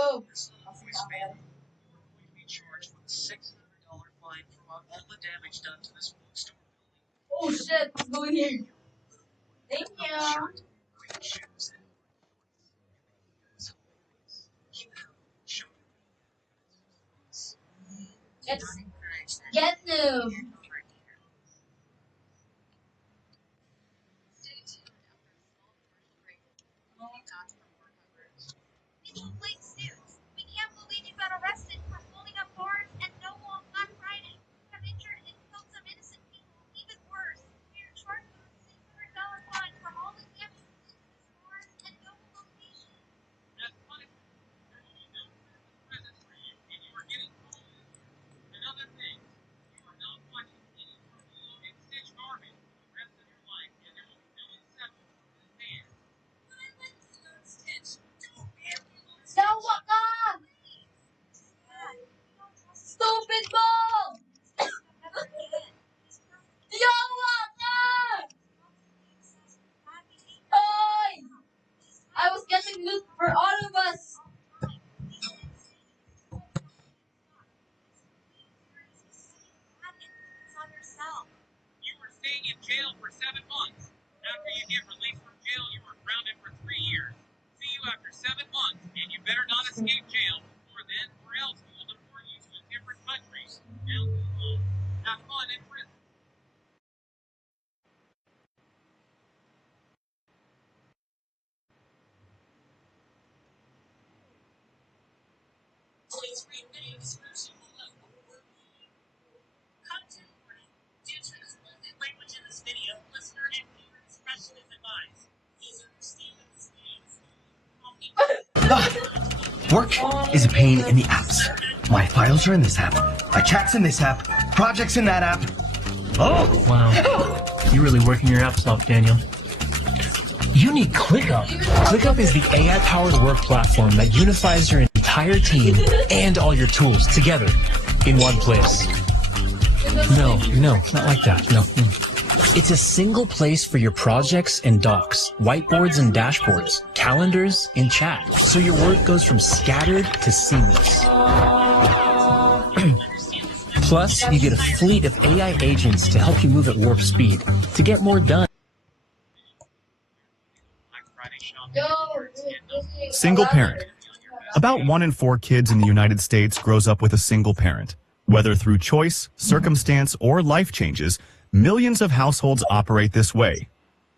Oh, This voice man will be charged with a $600 fine for all the damage done to this bookstore building. oh shit, what's going here? Thank you. Shirt, green shoes, and it's hilarious. He showed Get new. Late suits. We can't believe you got arrested for holding up bars and no wall on Friday. You have injured and killed some innocent people. Even worse, you're charged with a $600 fine for all the damage to this bars and no location. That's funny. There will be no prison for you, and you are getting called. Another thing, you are not watching any Torpedo and Stitch Harvey for the rest of your life, and there will be no exception for this man. Stitch, So what on? Stupid ball! Yo, what on? Oi! I was getting loot for all of us. You were staying in jail for 7 months. After you get released from jail, you were grounded for 3 years. See you after 7 months, and you better not escape jail before then, or else we will deport you to a different country. Now, have fun in prison. Please remain description below. Content warning. Due to explicit language in this video, listener and viewer discretion is advised. Please understand that this video is Work is a pain in the apps. My files are in this app. My chat's in this app. Projects in that app. Oh! Wow. You're really working your apps off, Daniel. You need ClickUp. ClickUp is the AI-powered work platform that unifies your entire team and all your tools together in one place. No, not like that. No. It's a single place for your projects and docs, whiteboards and dashboards, calendars and chat, so your work goes from scattered to seamless. Plus, you get a fleet of AI agents to help you move at warp speed to get more done. Single parent. About 1 in 4 kids in the United States grows up with a single parent. Whether through choice, circumstance, or life changes, millions of households operate this way.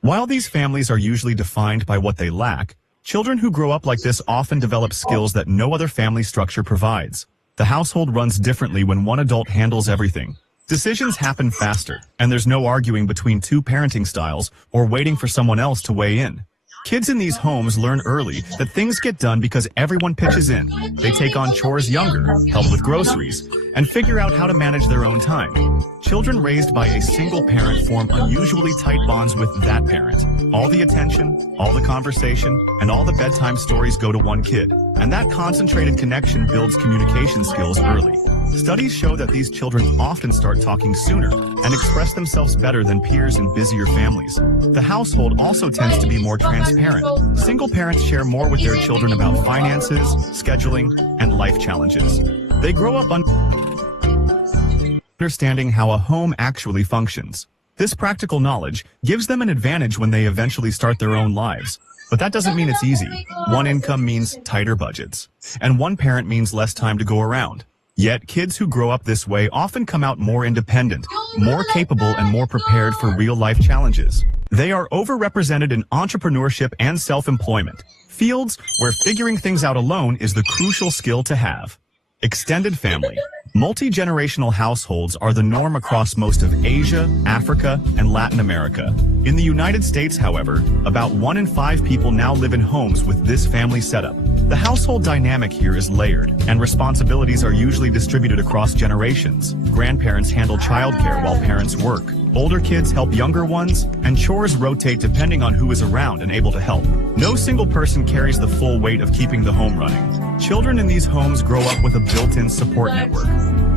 While these families are usually defined by what they lack, children who grow up like this often develop skills that no other family structure provides. The household runs differently when one adult handles everything. Decisions happen faster, and there's no arguing between 2 parenting styles or waiting for someone else to weigh in. Kids in these homes learn early that things get done because everyone pitches in. They take on chores younger, help with groceries, and figure out how to manage their own time. Children raised by a single parent form unusually tight bonds with that parent. All the attention, all the conversation, and all the bedtime stories go to one kid. And that concentrated connection builds communication skills early. Studies show that these children often start talking sooner and express themselves better than peers in busier families. The household also tends to be more transparent. Single parents share more with their children about finances, scheduling, and life challenges. They grow up understanding how a home actually functions. This practical knowledge gives them an advantage when they eventually start their own lives. But that doesn't mean it's easy. One income means tighter budgets, and one parent means less time to go around. Yet, kids who grow up this way often come out more independent, more capable, and more prepared for real-life challenges. They are overrepresented in entrepreneurship and self-employment, fields where figuring things out alone is the crucial skill to have. Extended family. Multi-generational households are the norm across most of Asia, Africa, and Latin America. In the United States, however, about 1 in 5 people now live in homes with this family setup. The household dynamic here is layered, and responsibilities are usually distributed across generations. Grandparents handle childcare while parents work. Older kids help younger ones, and chores rotate depending on who is around and able to help. No single person carries the full weight of keeping the home running. Children in these homes grow up with a built-in support network.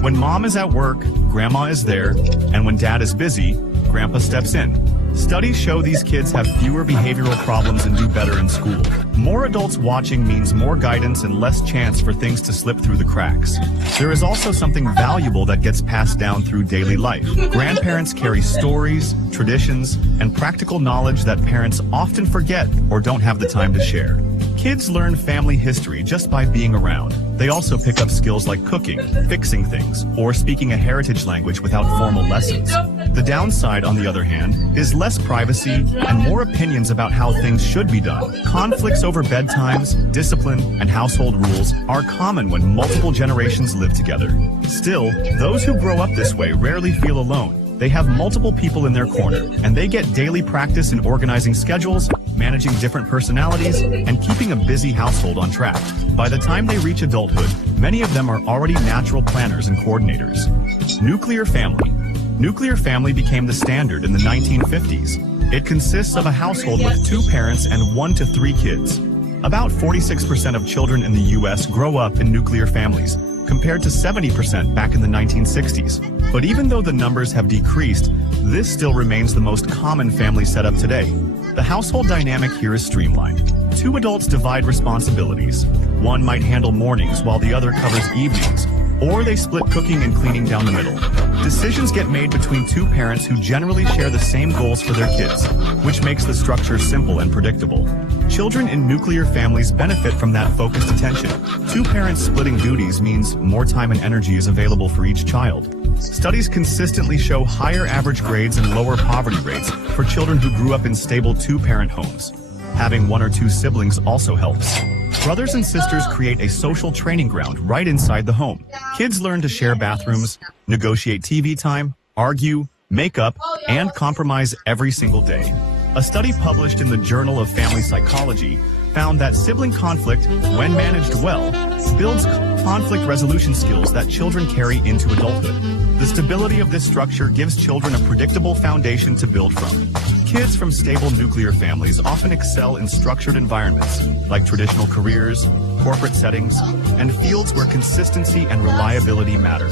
When mom is at work, grandma is there, and when dad is busy, grandpa steps in. Studies show these kids have fewer behavioral problems and do better in school. More adults watching means more guidance and less chance for things to slip through the cracks. There is also something valuable that gets passed down through daily life. Grandparents carry stories, traditions, and practical knowledge that parents often forget or don't have the time to share. Kids learn family history just by being around. They also pick up skills like cooking, fixing things, or speaking a heritage language without formal lessons. The downside, on the other hand, is less privacy and more opinions about how things should be done. Conflicts over bedtimes, discipline, and household rules are common when multiple generations live together. Still, those who grow up this way rarely feel alone. They have multiple people in their corner, and they get daily practice in organizing schedules, managing different personalities, and keeping a busy household on track. By the time they reach adulthood, many of them are already natural planners and coordinators. Nuclear family. Nuclear family became the standard in the 1950s. It consists of a household with 2 parents and 1 to 3 kids. About 46% of children in the U.S. grow up in nuclear families, compared to 70% back in the 1960s. But even though the numbers have decreased, this still remains the most common family setup today. The household dynamic here is streamlined. 2 adults divide responsibilities. One might handle mornings while the other covers evenings, or they split cooking and cleaning down the middle. Decisions get made between 2 parents who generally share the same goals for their kids, which makes the structure simple and predictable. Children in nuclear families benefit from that focused attention. 2 parents splitting duties means more time and energy is available for each child. Studies consistently show higher average grades and lower poverty rates for children who grew up in stable 2-parent homes. Having 1 or 2 siblings also helps. Brothers and sisters create a social training ground right inside the home. Kids learn to share bathrooms, negotiate TV time, argue, make up, and compromise every single day. A study published in the Journal of Family Psychology found that sibling conflict, when managed well, builds conflict resolution skills that children carry into adulthood. The stability of this structure gives children a predictable foundation to build from. Kids from stable nuclear families often excel in structured environments, like traditional careers, corporate settings, and fields where consistency and reliability matter.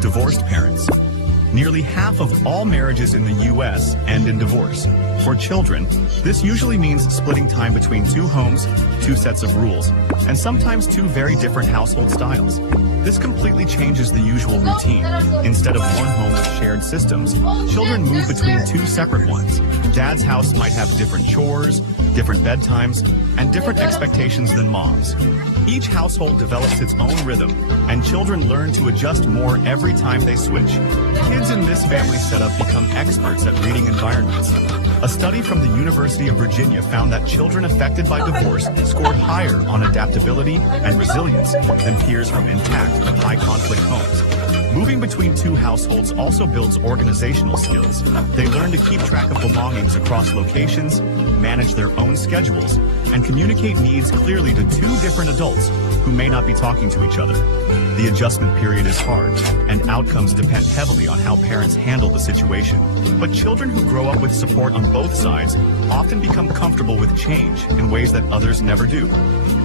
Divorced parents. Nearly half of all marriages in the U.S. end in divorce. For children, this usually means splitting time between 2 homes, 2 sets of rules, and sometimes 2 very different household styles. This completely changes the usual routine. Instead of one home with shared systems, children move between 2 separate ones. Dad's house might have different chores, different bedtimes, and different expectations than mom's. Each household develops its own rhythm, and children learn to adjust more every time they switch. Kids in this family setup become experts at reading environments. A study from the University of Virginia found that children affected by divorce scored higher on adaptability and resilience than peers from intact, high-conflict homes. Moving between 2 households also builds organizational skills. They learn to keep track of belongings across locations, manage their own schedules, and communicate needs clearly to 2 different adults who may not be talking to each other. The adjustment period is hard, and outcomes depend heavily on how parents handle the situation. But children who grow up with support on both sides often become comfortable with change in ways that others never do.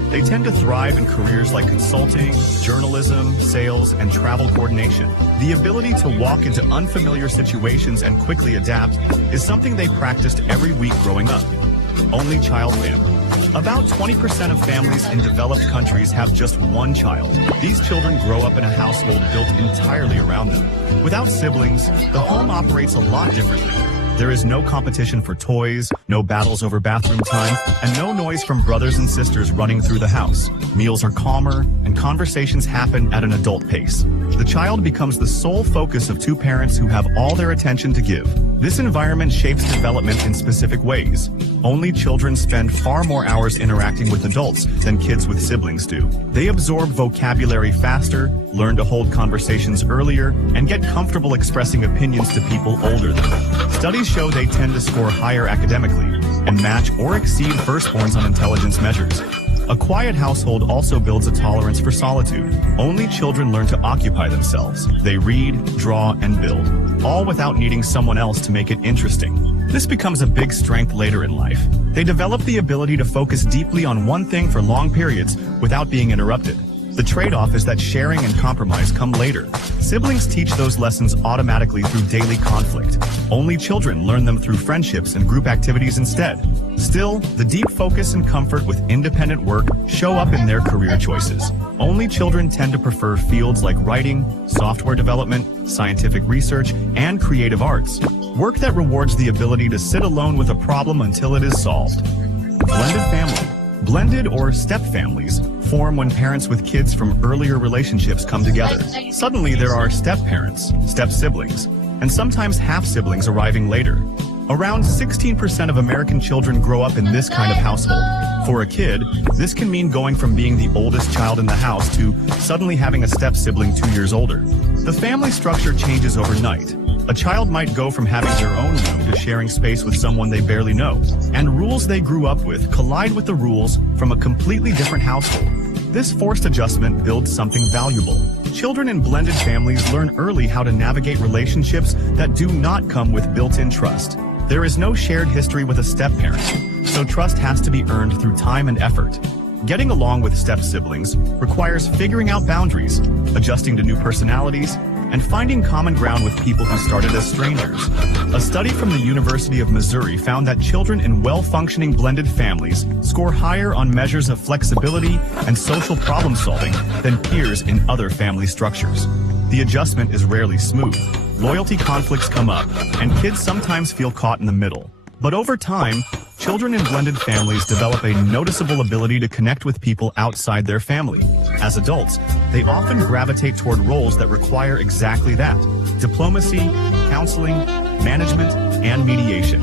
They tend to thrive in careers like consulting, journalism, sales, and travel coordination. The ability to walk into unfamiliar situations and quickly adapt is something they practiced every week growing up. Only child family. About 20% of families in developed countries have just 1 child. These children grow up in a household built entirely around them. Without siblings, the home operates a lot differently. There is no competition for toys, no battles over bathroom time, and no noise from brothers and sisters running through the house. Meals are calmer, and conversations happen at an adult pace. The child becomes the sole focus of 2 parents who have all their attention to give. This environment shapes development in specific ways. Only children spend far more hours interacting with adults than kids with siblings do. They absorb vocabulary faster, learn to hold conversations earlier, and get comfortable expressing opinions to people older than them. Studies show they tend to score higher academically and match or exceed firstborns on intelligence measures. A quiet household also builds a tolerance for solitude. Only children learn to occupy themselves. They read, draw, and build, all without needing someone else to make it interesting. This becomes a big strength later in life. They develop the ability to focus deeply on one thing for long periods without being interrupted. The trade-off is that sharing and compromise come later. Siblings teach those lessons automatically through daily conflict. Only children learn them through friendships and group activities instead. Still, the deep focus and comfort with independent work show up in their career choices. Only children tend to prefer fields like writing, software development, scientific research, and creative arts. Work that rewards the ability to sit alone with a problem until it is solved. Blended family. Blended or step families form when parents with kids from earlier relationships come together. Suddenly there are step parents, step siblings, and sometimes half-siblings arriving later. Around 16% of American children grow up in this kind of household. For a kid, this can mean going from being the oldest child in the house to suddenly having a step sibling 2 years older. The family structure changes overnight. A child might go from having their own room to sharing space with someone they barely know, and rules they grew up with collide with the rules from a completely different household. This forced adjustment builds something valuable. Children in blended families learn early how to navigate relationships that do not come with built-in trust. There is no shared history with a step-parent, so trust has to be earned through time and effort. Getting along with step-siblings requires figuring out boundaries, adjusting to new personalities, and finding common ground with people who started as strangers. A study from the University of Missouri found that children in well-functioning blended families score higher on measures of flexibility and social problem-solving than peers in other family structures. The adjustment is rarely smooth. Loyalty conflicts come up, and kids sometimes feel caught in the middle. But over time, children in blended families develop a noticeable ability to connect with people outside their family. As adults, they often gravitate toward roles that require exactly that: diplomacy, counseling, management, and mediation.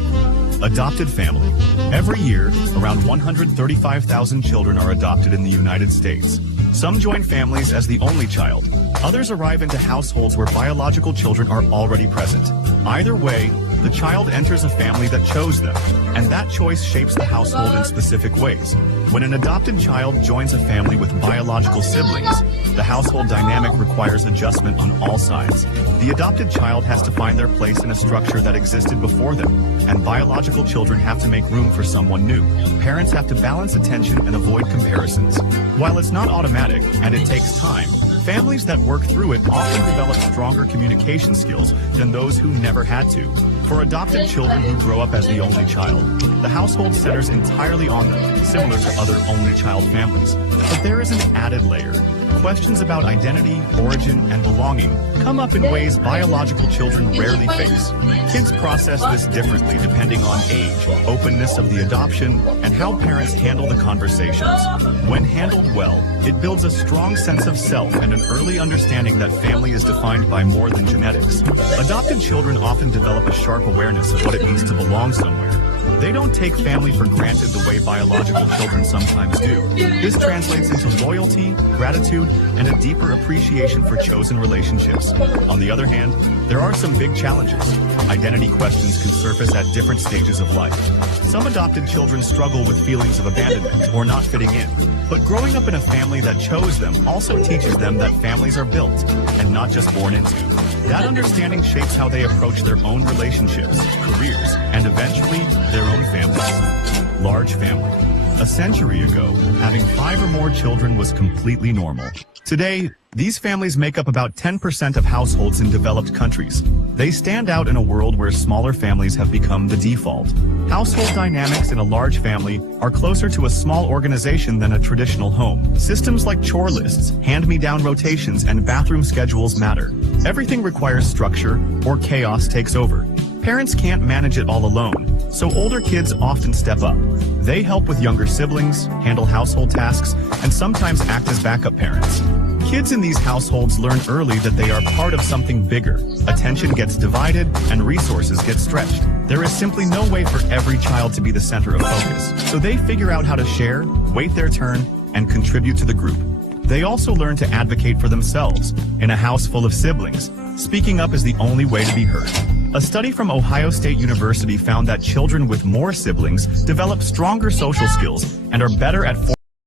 Adopted family. Every year, around 135,000 children are adopted in the United States. Some join families as the only child. Others arrive into households where biological children are already present. Either way, the child enters a family that chose them, and that choice shapes the household in specific ways. When an adopted child joins a family with biological siblings, the household dynamic requires adjustment on all sides. The adopted child has to find their place in a structure that existed before them, and biological children have to make room for someone new. Parents have to balance attention and avoid comparisons. While it's not automatic, and it takes time, families that work through it often develop stronger communication skills than those who never had to. For adopted children who grow up as the only child, the household centers entirely on them, similar to other only child families. But there is an added layer. Questions about identity, origin, and belonging come up in ways biological children rarely face. Kids process this differently depending on age, openness of the adoption, and how parents handle the conversations. When handled well, it builds a strong sense of self and an early understanding that family is defined by more than genetics. Adopted children often develop a sharp awareness of what it means to belong somewhere. They don't take family for granted the way biological children sometimes do. This translates into loyalty, gratitude, and a deeper appreciation for chosen relationships. On the other hand, there are some big challenges. Identity questions can surface at different stages of life. Some adopted children struggle with feelings of abandonment or not fitting in. But growing up in a family that chose them also teaches them that families are built and not just born into. That understanding shapes how they approach their own relationships, careers, and eventually their own families. Large family. A century ago, having 5 or more children was completely normal. Today, these families make up about 10% of households in developed countries. They stand out in a world where smaller families have become the default. Household dynamics in a large family are closer to a small organization than a traditional home. Systems like chore lists, hand-me-down rotations, and bathroom schedules matter. Everything requires structure, or chaos takes over. Parents can't manage it all alone, so older kids often step up. They help with younger siblings, handle household tasks, and sometimes act as backup parents. Kids in these households learn early that they are part of something bigger. Attention gets divided, and resources get stretched. There is simply no way for every child to be the center of focus, so they figure out how to share, wait their turn, and contribute to the group. They also learn to advocate for themselves. In a house full of siblings, speaking up is the only way to be heard. A study from Ohio State University found that children with more siblings develop stronger social skills and are better at